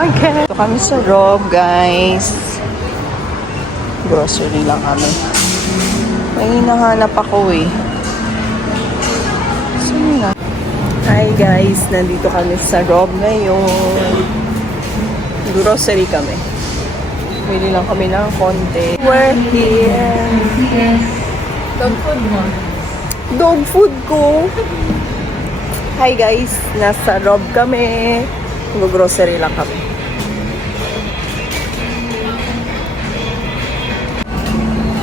market. Ito kami sa Rob, guys. Grocery lang kami. May hinahanap ako eh. Saan na? Hi guys, nandito kami sa Rob ngayon. Grocery kami. Bili lang kami ng konti. We're here. Dog food mo? Dog food ko. Hi guys, nasa Rob kami. Grocery lang kami.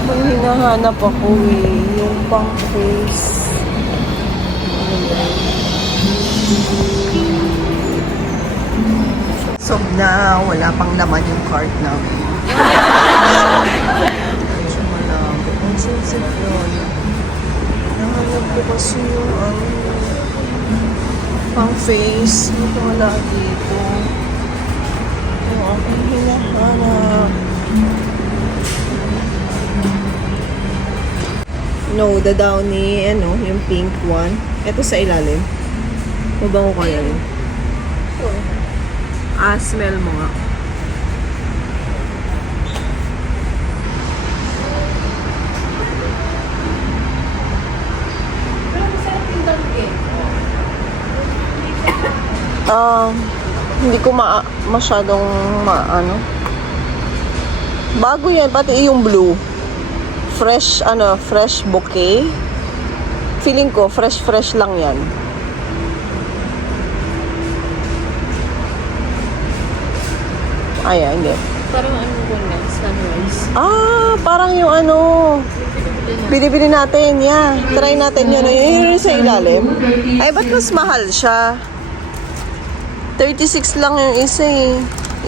May hinahanap ako eh. Yung pang face. So na, wala pang laman yung cart namin. Medyo malabo. Ang sisip yun. Nahanap ko kasi yung pang face. Ito wala dito. Yung aking hinahanap. No, the Downy, yung pink one. Ito sa ilalim. Mabango kaya rin. Smell mo nga. Pero masarap yung dog cake. Hindi ko masyadong Bago yan, pati yung blue. Fresh bouquet. Feeling ko, fresh lang yan. Hindi. Parang ano ko na, sunrise. Parang yung binibili natin, yeah. Try natin yun. Yun sa ilalim. Ay, ba't mas mahal siya? 36 lang yung isa eh.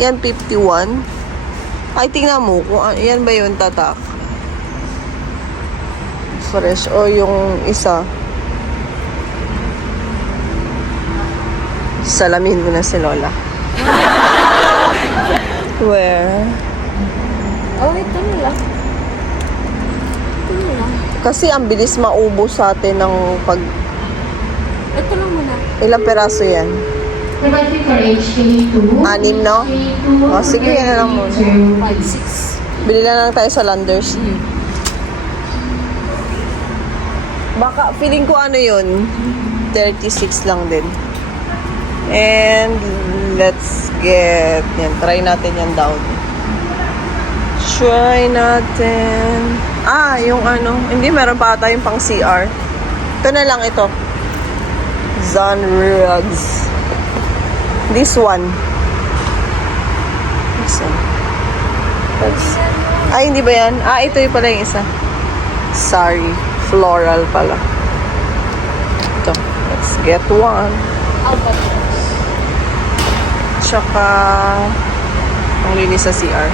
Yan, 51. Ay, tingnan mo kung yan ba yun, tatak. Fresh. O yung isa. Salamin mo na si Lola. Where? Ito nila. Kasi ang bilis maubos sa atin ng Ito lang muna. Ilang peraso yan? 6, no? O, sige, yan na lang muna. 5, 6. Bili lang tayo sa Landers. Baka, feeling ko yun, 36 lang din. And, let's get, try natin yan down. Try natin. Yung hindi, meron pa ata yung pang CR. Ito na lang ito. Zonrugs. This one. Hindi ba yan? Ito yung pala yung isa. Sorry. Floral pala. Ito. Let's get one. Albatross. Tsaka ang linis sa CR.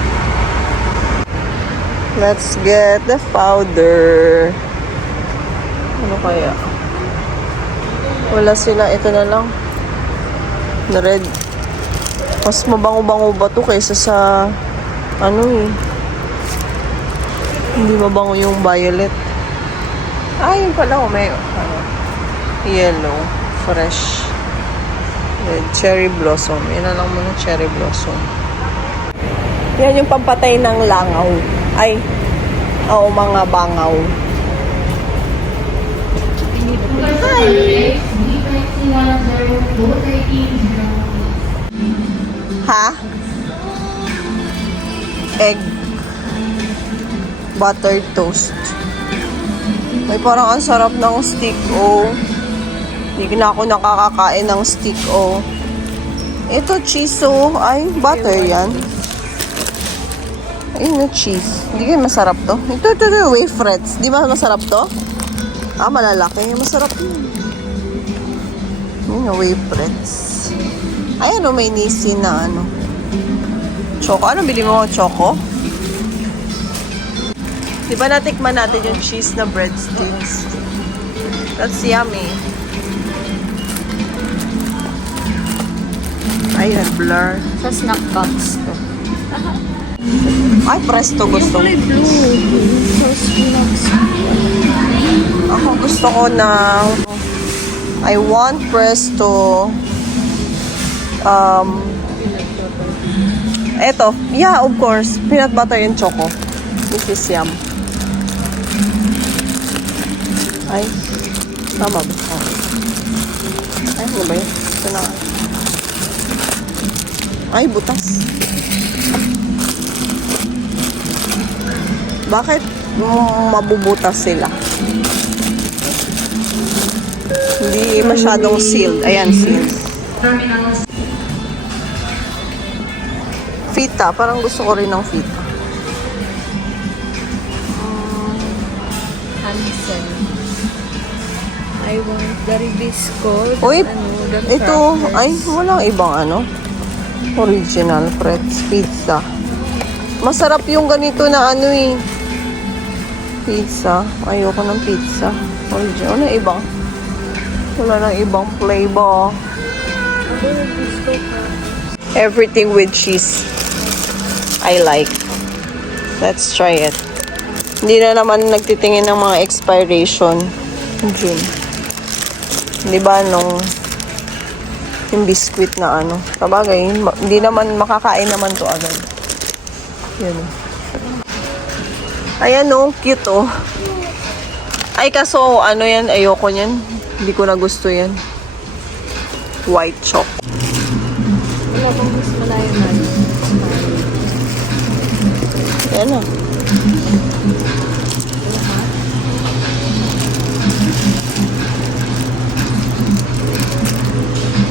Let's get the powder. Ano kaya? Wala sila. Ito na lang. The red. Mas mabango-bango ba ito kaysa sa hindi mabango yung violet. Yun pala. May yellow. Fresh. Red cherry blossom. Yan na lang muna cherry blossom. Yan yung pampatay ng langaw. Mga bangaw. Hi! Ha? Egg. Butter toast. May parang ang sarap ng stick, Hindi na ako nakakakain ng stick, Ito, cheese, butter yan. Ayun, cheese. Hindi kayo masarap to. Ito, waferettes. Di ba masarap to? Malalaki. Masarap yun. Ayun, waferettes. May nisi na choco. Ano bili mo? Choco? Di ba natikman natin yung cheese na breadsticks? That's yummy. Blur. Sa snack box to. Presto gusto. Yung blue. Sa snacks. Ako gusto ko ng I want Presto Eto. Yeah, of course. Peanut butter and choco. This is yum. Ay. Tama ba? Oh. Ay, ano ba yun? Ito na. Ay, butas. Bakit mabubutas sila? Hindi masyadong sealed. Ayan, sealed. Fita. Parang gusto ko rin ng fita. Hansen. I want the Ribisco. Uy, the ito, crackers. ay, walang ibang ano. Original Fred's Pizza. Masarap yung ganito na ano eh. Pizza. Ayoko ng pizza. Original. Wala ibang. Wala nang ibang flavor. The Ribisco crackers. Everything with cheese. I like. Let's try it. Hindi na naman nagtitingin ng mga expiration. June. Di ba nung yung biscuit na ano. Sabagay, hindi naman makakain naman to agad. Yan. Ayan oh, cute oh. Ay kaso ano yan, ayoko yan. Hindi ko na gusto yan. White chalk. Wala bang mas malayo na yun? Ayan na.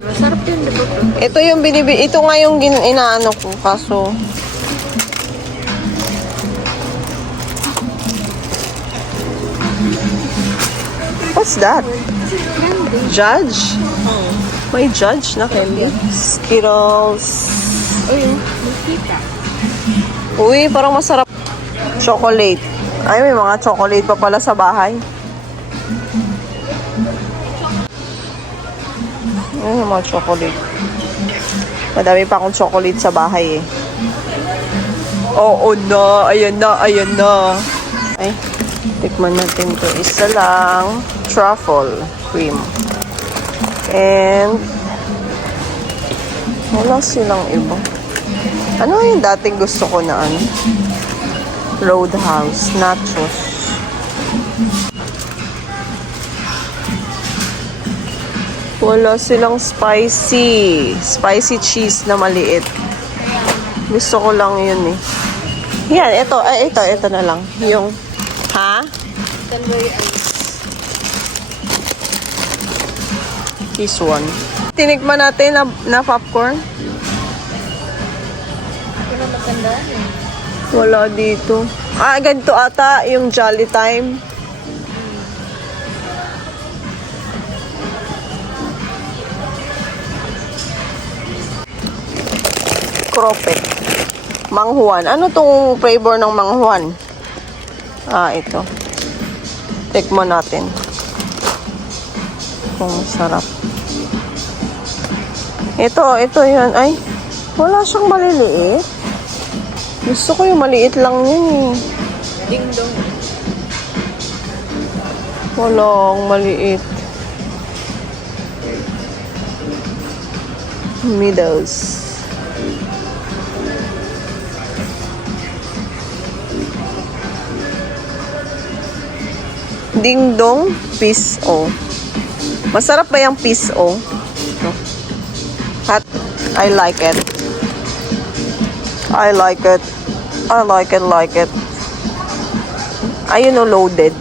Masarap yun, di ba? Ito yung ito nga yung inaano ko kaso what's that? Judge? May judge na candy. Skittles. Uy, makita. Uy, parang masarap. Chocolate. Ay, may mga chocolate pa pala sa bahay. Ay, yung mga chocolate. Madami pa akong chocolate sa bahay eh. Oo na. Ayan na. Ayan na. Ay, tikman natin to. Isa lang. Truffle cream. And wala silang iba. Ano yung dating gusto ko na ano? Roadhouse. Nachos. Wala silang spicy. Spicy cheese na maliit. Gusto ko lang yun eh. Yan, ito. Ay, ito na lang. Yung, ha? Tandoori ice. This one. Tinikman natin na popcorn. Pero matandaan eh. Wala dito. Ah, ganito ata yung Jolly Time. Cropet. Manghuan. Ano tong flavor ng manghuan? Ah, ito. Tikman natin. Kung masarap. Ito yun. Ay, wala siyang maliliit. Gusto ko yung maliit lang yun eh. Ding dong. Walang maliit. Middles. Ding dong, piece o. Masarap ba yung piece o? At I like it. I like it. I like it. Ayun o, loaded.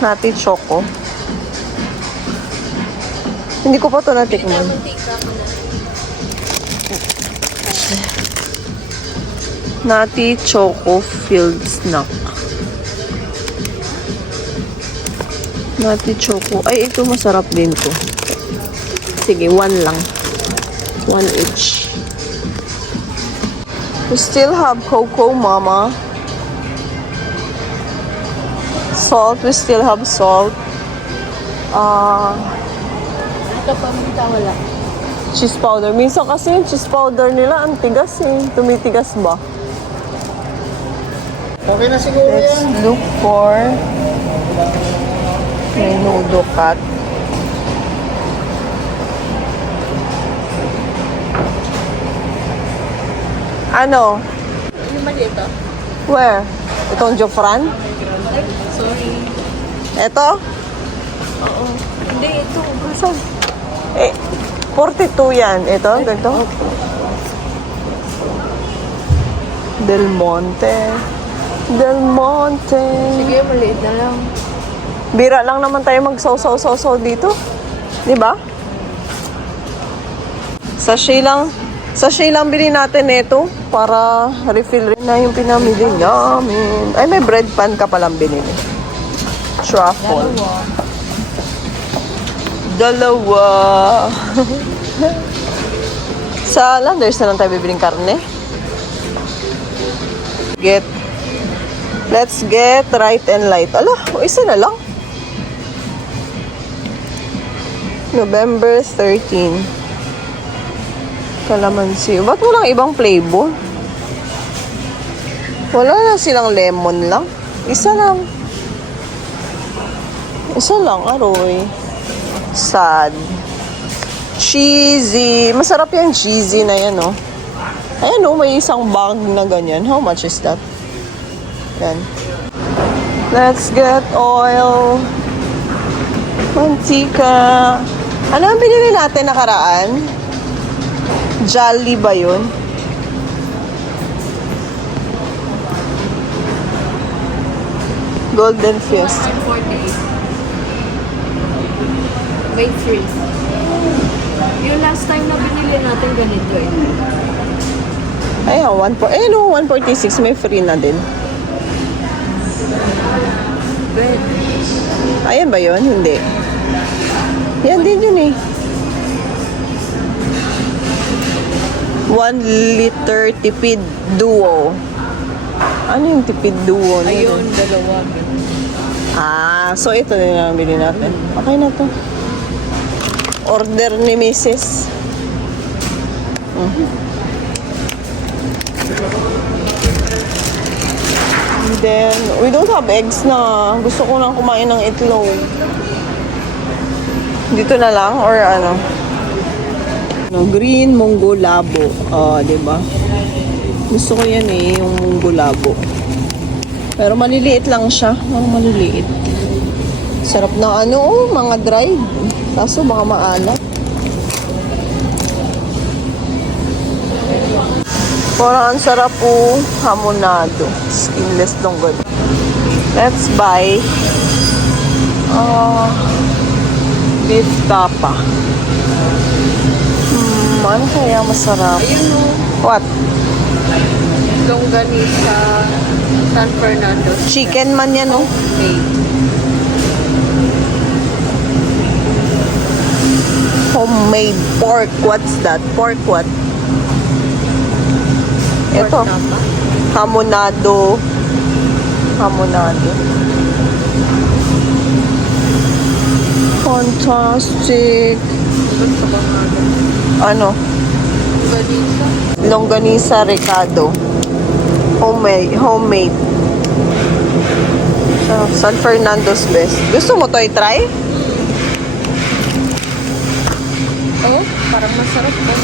Nati choco. Hindi ko pa ito natikman. Nati choco filled snack. Nati choco. Ay, ito masarap din to. Sige, one lang. One each. We still have cocoa, mama. Salt, we still have salt. Ito pa minta wala. Cheese powder. Minsan kasi yung cheese powder nila, ang tigas eh. Tumitigas ba? Okay na siguro Let's yan. look for menudo cut. Ano? Yung mali ito? Where? Itong Jofran? Ay, sorry. Ito? Oo. Hindi, ito. Saan? Eh, 42 yan. Ito, ganito. Del Monte. Del Monte. Sige, maliit na lang. Bira lang naman tayo magsaw-saw-saw dito. Di ba? Sachet lang bilhin natin nito para refill rin na yung pinamili namin. Ay, may bread pan ka palang binili. Truffle. Dalawa. Sa Landers na lang tayo bibiling karne. Let's get right and light. Ala, isa na lang. November 13. Kalamansi. Ba't walang ibang flavor? Wala na silang lemon lang. Isa lang. Isa lang, aroy. Sad. Cheesy. Masarap yung cheesy na yan, oh. Ayan, oh, may isang bag na ganyan. How much is that? Yan. Let's get oil. Mantika. Ano ang binili natin nakaraan? Jolly ba yun? Golden Fist. 148. Wait, free. Yung last time na binili natin ganito eh. Ayan, 146. May free na din. Good. Ayan ba yun? Hindi. Yan din yun eh. 1 liter tipid duo. Ano yung tipid duo? Ayun, dalawa. So ito na lang bilhin natin. Okay na to. Order ni Mrs. And then, we don't have eggs na. Gusto ko nang kumain ng itlog. Dito na lang or ano? Green munggo labo. Di ba? Gusto ko yan eh, yung munggo labo. Pero maliliit lang siya. Maliliit. Sarap na ano, mga dried. Kaso baka maalat. Parang ang sarap po, hamonado. Skinless longgan. Let's buy beef tapa. Ano kaya masarap? Ayun o. What? Longganisa San Fernando. Chicken man yan, oh. Okay. Homemade pork. What's that? Pork what? Ito. Hamonado. Hamonado. Fantastic. Doon sa Bangado. Ano? Longganisa. Longganisa Recado. Homemade. San Fernando's best. Gusto mo to i-try? Oh, parang masarap ba?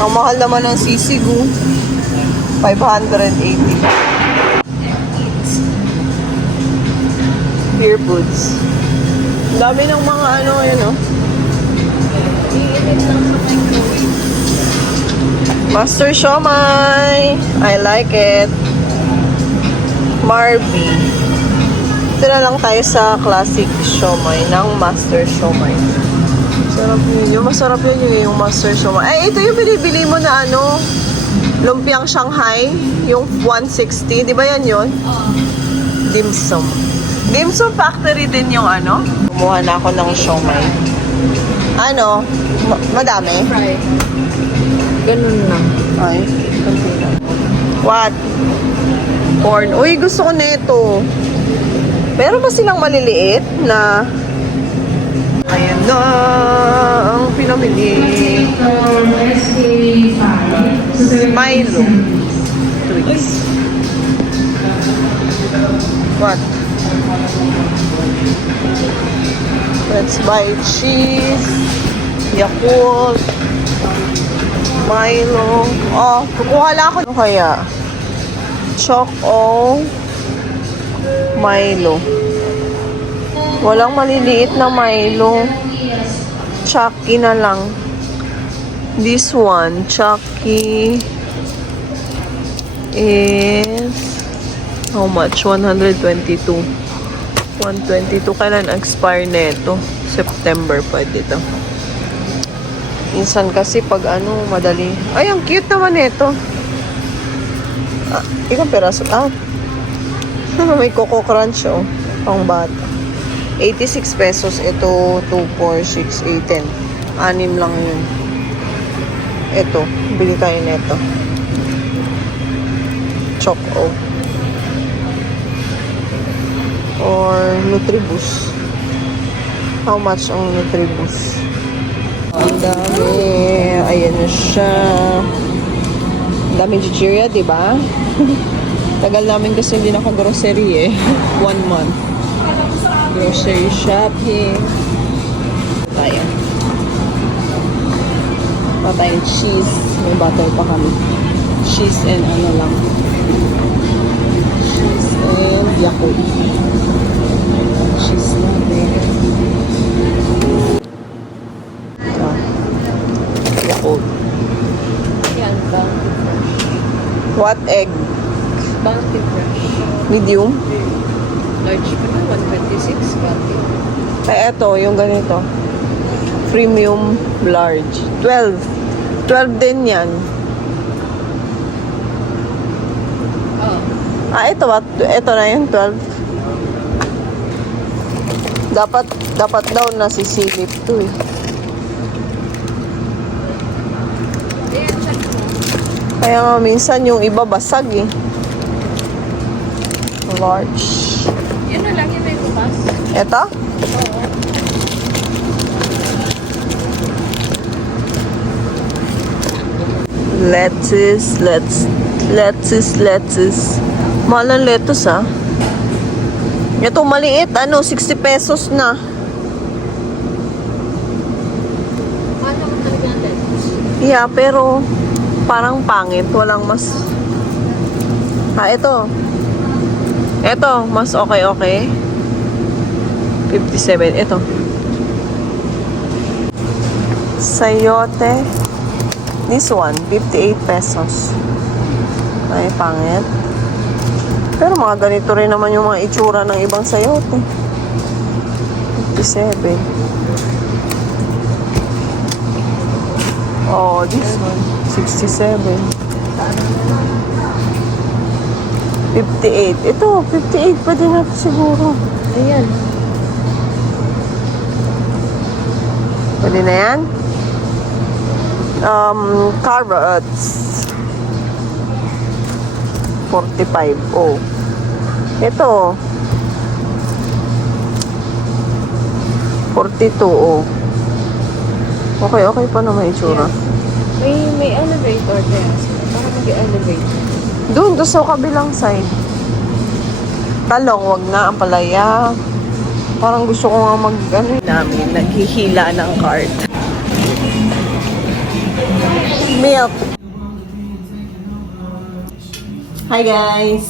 Ang mahal naman ng sisig, oh. 580. Beer foods. Ang dami ng mga ano, yun, oh. Iinit lang sa microwave. Master Siomai. I like it. Marby. Ito na lang tayo sa classic siomai ng Master Siomai. Sarap yun. Yung masarap yun yung Master Siomai. Ay, ito yung binibili mo na ano, lumpiang Shanghai. Yung 160. Di ba yan yun? Dim sum. Dim sum factory din yung ano. Kumuha na ako ng siomai. Ano? Madami? Fry. Ganun lang. Ay, konti lang. What? Corn. Uy, gusto ko nito. Meron ba silang maliliit na... Ayan na ang pinamili. Milo. Twix. What? Let's buy cheese. Yakult. Milo. Oh, kukuha lang ako. Ano kaya? Choco. Milo. Walang maliliit na Milo. Chucky na lang. This one, Chucky, is how much? 122. 122. Kailan expire nito? September pwede to. Minsan kasi pag ano, madali. Ay, ang cute naman nito. Ah, ikang peraso. Ah, may Coco Crunch, oh. Pang bata. 86 pesos. Ito, 2, 4, 6, 8, 10. 6 lang yun. Ito, bili tayo nito. Choco. Or Nutribus. How much ang Nutribus? Ang dami. Ayan na siya. Ang daming chichirya, di ba? Tagal namin kasi hindi naka-grocery eh. 1 month. Grocery shopping. Tayo. Tayong cheese. May butter pa kami. Cheese and ano lang. Cheese and Yakult. Cheese natin. Ah. Yakult. Yan, Bounty Fresh. What egg? Bounty Fresh. Medium? Large pa na, 126. Bounty. Ay, eto, yung ganito. Premium large. 12. 12 din yan. Oh. Ah, ito ba? Ito na yun, 12. Dapat daw nasisilip to eh. Ayan, check mo. Kaya nga minsan yung iba basag eh. Large. Yun na lang, yun may bukas. Ito? Oo. Lettuce. Mahal ang lettuce ah. Ito maliit, 60 pesos na. Paano mo talaga natin? Yeah, pero parang pangit. Walang mas... ito. Ito, mas okay. 57. Ito. Sayote. This one, 58 pesos. Ay, pangit. Pero mga ganito rin naman yung mga itsura ng ibang sayote. 57. Oh, this one, 67. 58. Ito, 58 pa din natin siguro. Ayan. Pwede na yan? Carrots. 45. Oh. Ito. 42. Oh. Okay pa naman itsura. May elevator there. Para mag-elevate. Doon sa kabilang side. Talong, wag na. Ang palaya. Parang gusto ko nga namin, naghihila ng cart. Milk. Hi guys!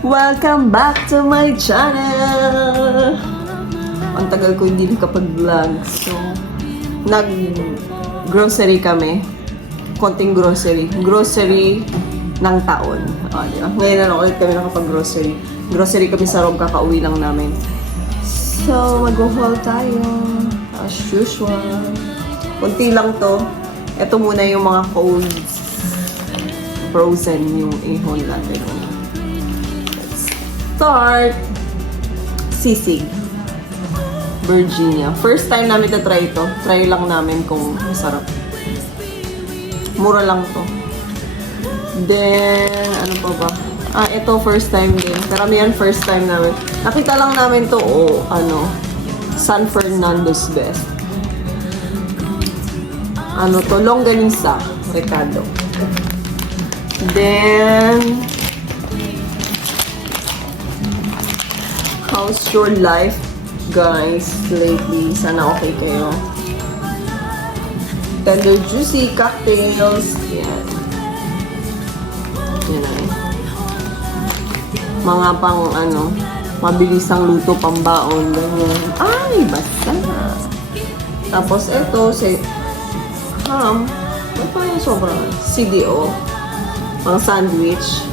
Welcome back to my channel! Ang tagal ko hindi nakapag-vlog. So, nag-grocery kami. Konting grocery. Grocery ng taon. Diba? Ngayon na lang ulit kami nakapag-grocery. Grocery kami sa Rob, kakauwi lang namin. So, mag-haul tayo. As usual. Kunti lang to. Ito muna yung mga colds. Frozen yung ihon natin. Let's start. Sisig. Virginia. First time namin na-try ito. Try lang namin kung masarap. Mura lang to. Then, ano pa ba? Ito first time din. Karamihan first time namin. Nakita lang namin to, San Fernando's Best. Longganisa. Ricardo. Then, how's your life, guys, lately? Sana okay kayo. Tender juicy cocktails. Yan. Yan ay. Mga pang ano, mabilisang luto, pambaon, ganyan. Ay, basta. Tapos ito, ham. Ano pa yung sobra? CDO. Pang sandwich.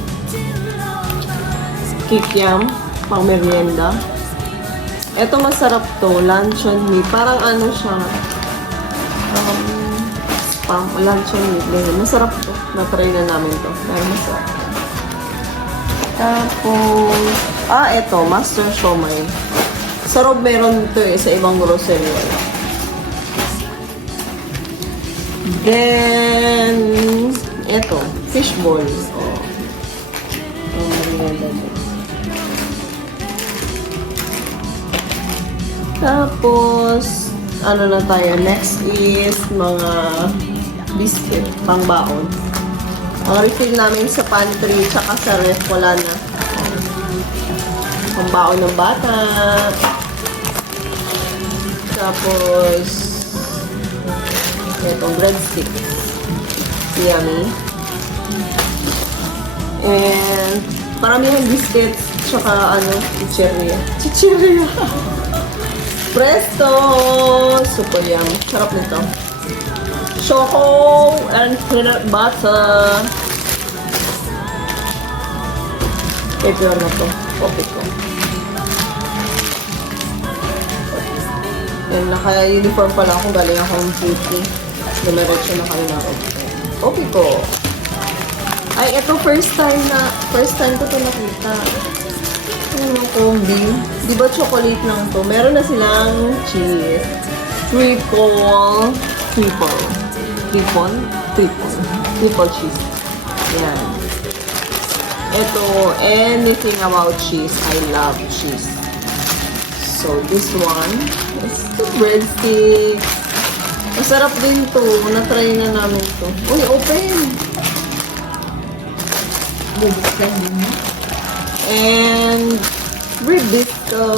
Kikiam. Pang merienda. Ito masarap to. Luncheon meat. Parang ano siya. Pang luncheon meat. Ganyan. Masarap to. Na-try na namin to. Pero masarap. Tapos, ito. Master Shomai. Sa Rob meron to sa ibang grocery. Then, ito. Fishball. Tapos, ano na tayo? Next is mga biscuit, pangbaon. Ang refill namin sa pantry, tsaka sa ref, wala na. Pangbaon ng bata. Tapos, itong breadstick. Yummy. And, paramihan biscuits, tsaka chicheria. Chicheria! Presto! Super yum. Sarap nito. Choco and peanut butter. Ito na to. Coffee ko. Yan, naka-uniform pala ako. Galing akong duty. Dumiretso na kami na ako. Coffee ko. Ay, ito first time ko to nakita. Ano combi? Di ba chocolate lang to? Meron na silang cheese. Triple cheese. Yan. Ito, anything about cheese. I love cheese. So, this one is the breadstick. Masarap din to. Na-try na namin to. Uy, open! Bubuksan din mo. And Ribisco.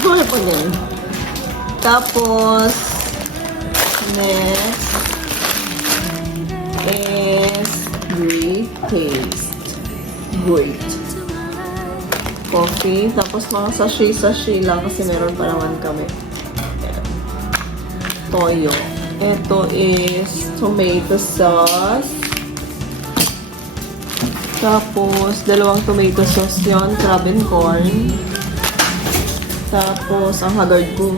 Ano pa din? Tapos, next is Great. Coffee. Tapos mga sachet lang kasi meron pa naman kami. Toyo. Ito is tomato sauce. Tapos, 2 tomato sauce yun. Crab and corn. Tapos, ang haggard ko.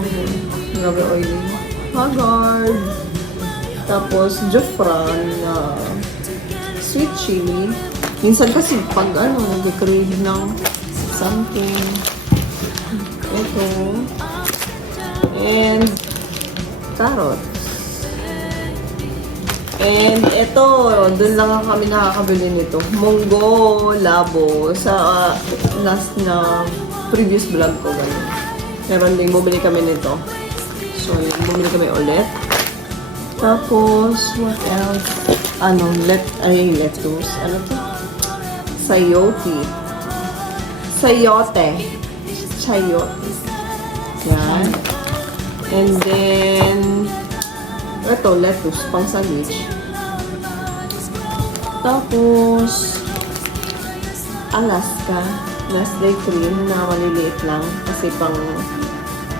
Grabe oily. Haggard. Tapos, Jafran na sweet chili. Minsan kasi pag nag-crave ng something. Ito. And carrots. And ito, doon lang kami nakakabili nito. Munggo, labo. Sa last na previous vlog ko. Ganun. Meron din, bumili kami nito. So, bumili kami ulit. Tapos, what else? Lettuce. Ano to? Sayote. Yan. And then, ito, lettuce, pang sandwich. Tapos, Alaska, Nestle cream na maliliit lang. Kasi pang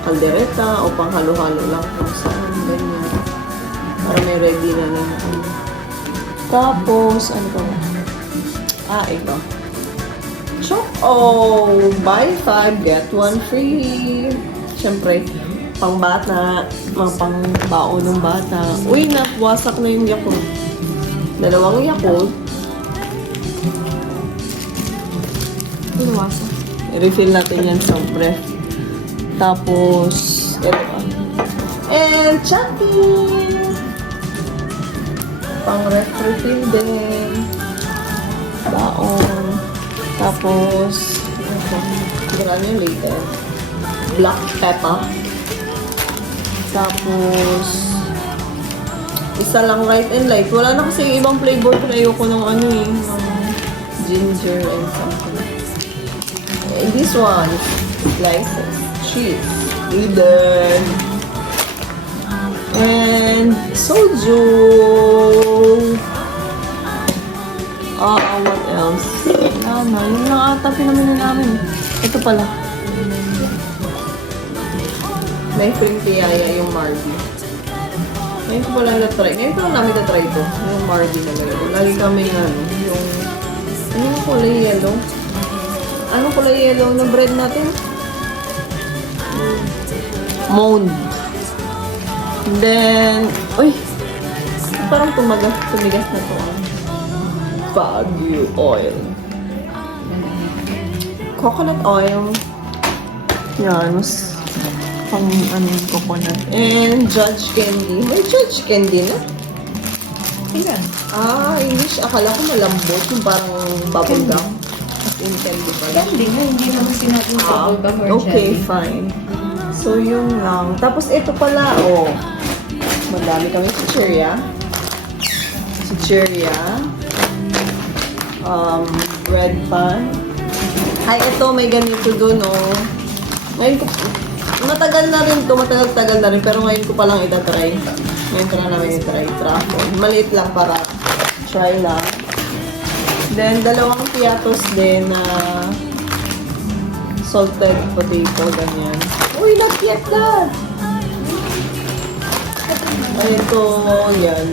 kaldereta o pang halo-halo lang kung saan, ganyan. Para may ready na naman. Tapos, ano ba? Ito. Choco! Buy 5, get 1 free. Siyempre, pang bata, pang baon ng bata. Uy, wasak na yung Yakult. 2 Yakult. Wasak. I-refill natin yan sa breath. Tapos, ito pa. And chocolate! Pang refill din. Baon. Tapos, granulated. Black pepper. Tapos, isa lang Right and Light. Wala na kasi yung ibang flavor. Ayoko ng ng ginger and something. And this one, slices, cheese, Eden, and soju. What else? Wala na. Yun lang ata pinamili namin. Ito pala. May free tiyaya yung Marby. Ngayon ko pala na-try. Ngayon ko lang namin na-try ito. Yung Marby na gano'n. Lagi kami na yung... Ano yung kulay yellow? Anong kulay yellow na bread natin? Mound. Then... Uy! Parang tumigas na to. Baguio oil. Coconut oil. Yan, mas pang yung coconut. And Judge Candy. May Judge Candy na? Tingnan. English. Akala ko malambot. Yung parang bubble gum. As in candy pala. Candy nga, hindi naman sinabing bubble gum or Okay, jelly. fine. So, yun lang. Tapos, ito pala, madami kami chichirya. Bread pan. Ay, ito, may ganito dun, Ngayon ko, matagal na rin to, matagal na rin, pero ngayon ko palang itatry. Ngayon ko na namin itry, truffle. Maliit lang para try lang. Then, dalawang piatos din na salted potato, ganyan. Uy, not yet that! Ito, yan.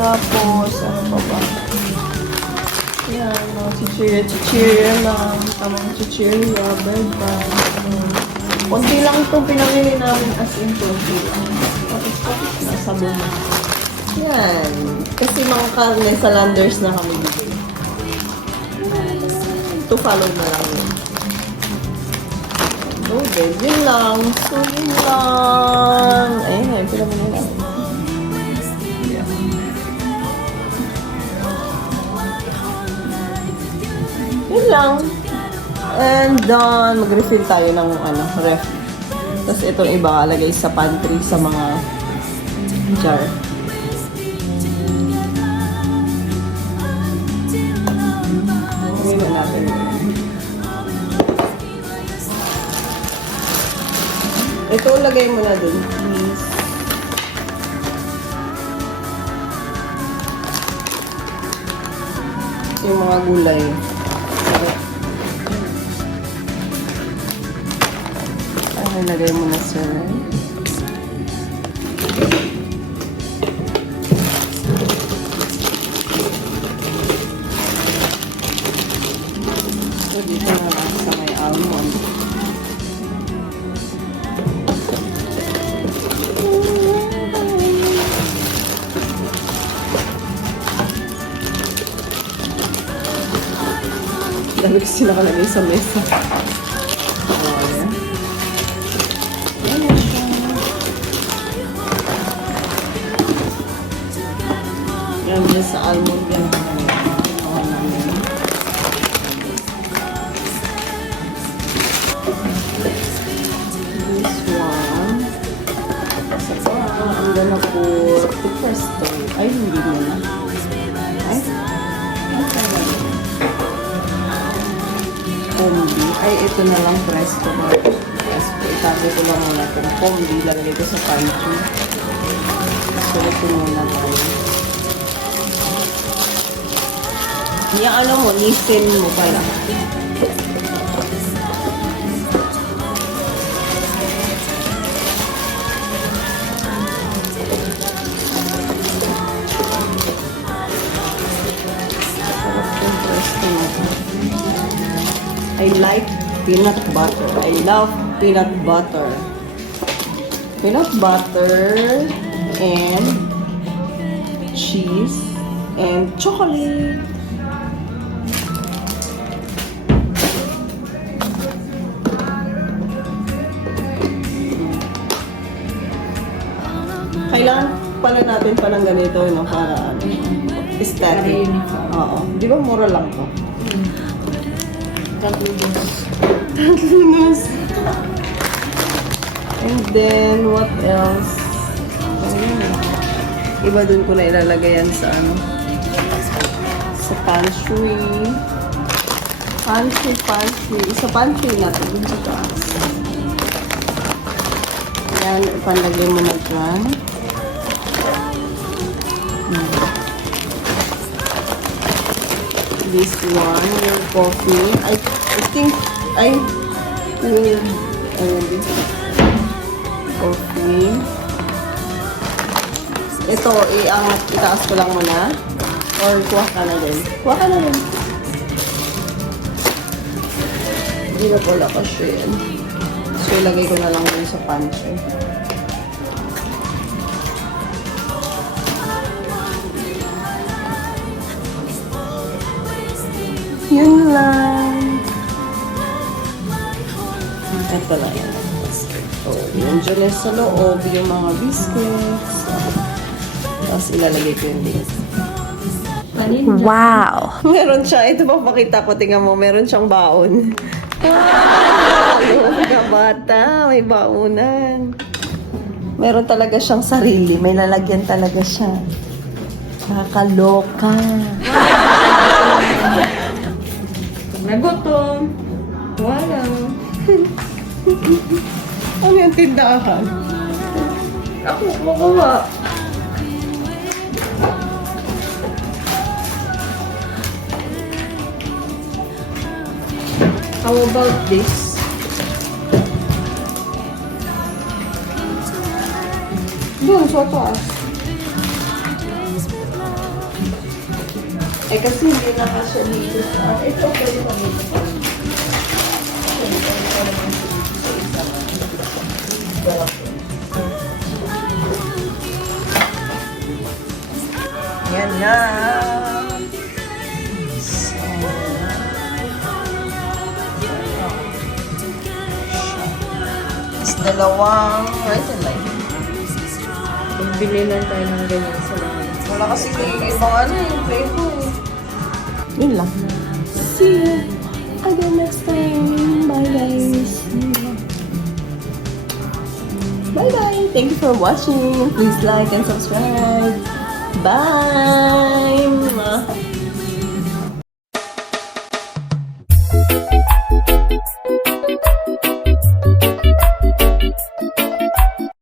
Tapos, ano pa ba? Yan, chichirya lang. Tamang chichirya, bread pan. Kunti lang itong pinamili namin as in kunti lang. Tapos, nasabon na. Yan. Kasi mga karne sa Landers na kami dito. To follow na lang yun. Okay, yun lang. So, yun lang. Ayun, pinamili namin. Yun lang. And done. Mag-refill tayo ng ref. Tapos itong iba, lagay sa pantry sa mga jar. Ngayon natin. Ito, lagay mo na dun, please. Yung mga gulay. Lagay mo na, sir. So, dito na lang sa may almond. Dami kasi nakalagay sa mesa. Yan dyan sa almond yan. This one. So, I'm gonna put the pesto. Ay, hindi mo na. Ay? Combi. Ay, ito na lang presto. Presto. Itabi ko lang muna ito. Combi. Lalagay ko sa pantry. So, ito muna tayo. Ano mo, nisin mo pala. I like peanut butter. I love peanut butter. Peanut butter and cheese and chocolate. Kailangan pala natin palang ganito, para aesthetic. Oo. Di ba mura lang to? Tatlunos. And then, what else? Iba dun ko na ilalagay yan sa sa pantry. Pantry. Sa pantry natin. Dito taas. Yan, panlagay mo na dyan. This one, yung coffee. I think, I will, this coffee. Ito, itaas ko lang muna. Or kuha ka na din. Kuha ka na din. Hindi na pala kasi yan. So, ilagay ko na lang yun sa pantry. Yun lang. Ito lang yan. So, yun dyan sa loob, yung mga biscuits. Tapos ilalagay ko yung dito. Wow! Meron siya. Ito pa pakita ko. Tingnan mo, meron siyang baon. Bata, may baonan. Meron talaga siyang sarili. May lalagyan talaga siya. Nakakaloka. Nagutom. Wala. Ano yung tindahan? Ako, kukuha. How about this? Doon, sa taas. Eh, kasi hindi na nga siya dito sa... Ito, pwede pa dito. Yan na. Is dalawang right and left. Bili lang tayo ng ganyan sa lahat. Wala kasi ibang ano yung flavor. Yun lang. See you again next time. Bye guys. Bye bye. Thank you for watching. Please like and subscribe. Bye.